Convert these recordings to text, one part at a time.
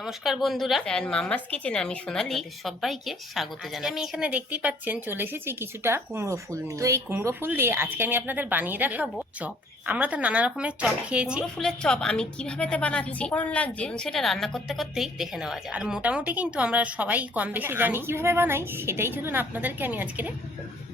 নমস্কার বন্ধুরা। অ্যান্ড মামাস কিচেনে আমি সোনালি। সবাইকে স্বাগত জানাই আমি এখানে দেখতেই পাচ্ছেন চলে এসেছি কিছুটা কুমড়ো ফুল নিয়ে। তো এই কুমড়ো ফুল দিয়ে আজকে আমি আপনাদের বানিয়ে দেখাবো চপ। আমরা তো নানা রকমের চপ খেয়েছি। কুমড়ো ফুলের চপ আমি কীভাবে তে বানাচ্ছি? উপকরণ লাগছে? সেটা রান্না করতে করতেই দেখে নেওয়া যায় আর মোটামুটি কিন্তু আমরা সবাই কম বেশি জানি। কীভাবে বানাই সেটাই চলুন আপনাদেরকে আমি আজকে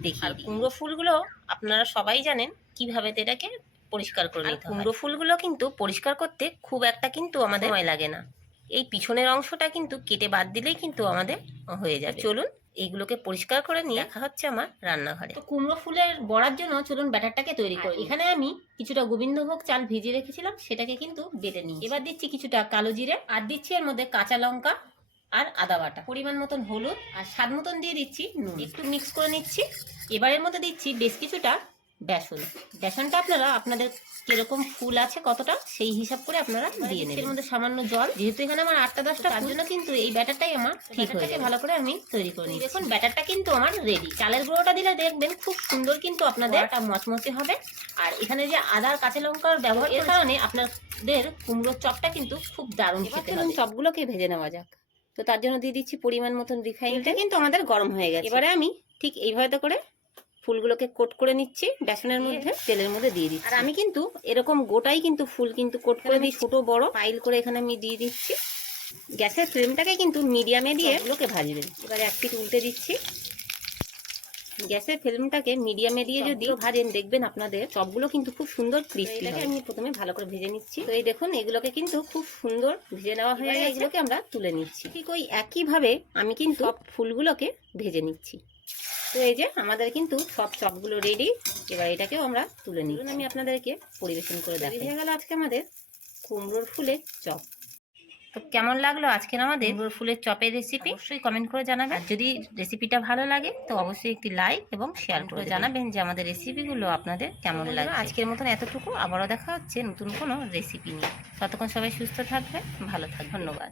দেখি আর কুমড়ো ফুলগুলো আপনারা সবাই জানেন কীভাবে তো এটাকে পরিষ্কার করে নিতে হয়। কুমড়ো ফুলগুলো কিন্তু পরিষ্কার করতে খুব একটা কিন্তু আমাদের সময় লাগে না। এই পিছনের অংশটা কিন্তু কেটে বাদ দিলেই কিন্তু আমাদের হয়ে যাবে চলুন এইগুলোকে পরিষ্কার করে নিয়ে দেখা হচ্ছে আমার রান্নাঘরে। তো কুমড়ো ফুলের বড়ার জন্য চলুন ব্যাটারটাকে তৈরি করি। এখানে আমি কিছুটা গোবিন্দভোগ চাল ভিজিয়ে রেখেছিলাম সেটাকে কিন্তু বেটে নিই এবার দিচ্ছি কিছুটা কালো জিরে আর দিচ্ছি এর মধ্যে কাঁচা লঙ্কা আর আদা বাটা। পরিমাণ মতন হলুদ আর স্বাদ মতন দিয়ে দিচ্ছি নুন। একটু মিক্স করে নিচ্ছি। এবারের মধ্যে দিচ্ছি বেশ কিছুটা বেসন বেসনটা আপনারা আপনাদের কীরকম ফুল আছে কতটা সেই হিসাব করে আপনারা দিয়ে নেবেন। এর মধ্যে সামান্য জল যেহেতু এখানে আমার আটটা দশটা তার জন্য কিন্তু এই ব্যাটারটাই আমার ঠিক হয়ে ভালো করে আমি তৈরি করে নিই দেখুন ব্যাটারটা কিন্তু আমার রেডি চালের গুঁড়োটা দিলে দেখবেন খুব সুন্দর কিন্তু আপনাদের একটা মচমচে হবে। আর এখানে যে আদার কাঁচা লঙ্কার ব্যবহার এর কারণে আপনাদের কুমড়োর চপটা কিন্তু খুব দারুণ খেতে হবে। চপগুলোকে ভেজে নেওয়া যাক। তো তার জন্য দিয়ে দিচ্ছি পরিমাণ মতন রিফাইনটা কিন্তু আমাদের গরম হয়ে গেছে। এবারে আমি ঠিক এইভাবে করে ফুলগুলোকে কোট করে নিচ্ছি বেসনের মধ্যে তেলের মধ্যে দিয়ে দিচ্ছি। আর আমি কিন্তু এরকম গোটাই কিন্তু ফুল কিন্তু কোট করে দিই ছোট বড় পাইল করে এখানে আমি দিয়ে দিচ্ছি। গ্যাসের ফ্লেমটাকে কিন্তু মিডিয়ামে দিয়ে এগুলোকে ভাজবেন এবারে এক পিঠ উল্টে দিচ্ছি। গ্যাসের ফ্লেমটাকে মিডিয়ামে দিয়ে যদি ভাজেন দেখবেন আপনাদের সবগুলো কিন্তু খুব সুন্দর ক্রিস্পি হবে আমি প্রথমে ভালো করে ভেজে নিচ্ছি। তো এই দেখুন এগুলোকে কিন্তু খুব সুন্দর ভেজে নেওয়া হয়ে গেছে। এগুলোকে আমরা তুলে নিচ্ছি। ঠিক ওই একইভাবে আমি কিন্তু সব ফুলগুলোকে ভেজে নিচ্ছি। তো এই যে আমাদের কিন্তু সব চপগুলো রেডি এবার এটাকেও আমরা তুলে নিই। আমি আপনাদেরকে পরিবেশন করে দেখাই। হয়ে গেল আজকে আমাদের কুমড়োর ফুলের চপ। তো কেমন লাগল আজকের আমাদের কুমড়োর ফুলের চপের রেসিপি অবশ্যই কমেন্ট করে জানাবেন। আর যদি রেসিপিটা ভালো লাগে তো অবশ্যই একটি লাইক এবং শেয়ার করে জানাবেন যে আমাদের রেসিপিগুলো আপনাদের কেমন লাগে আজকের মতন এতটুকু। আবারও দেখা হচ্ছে নতুন কোনো রেসিপি নিয়ে। ততক্ষণ সবাই সুস্থ থাকবে ভালো থাকবে ধন্যবাদ।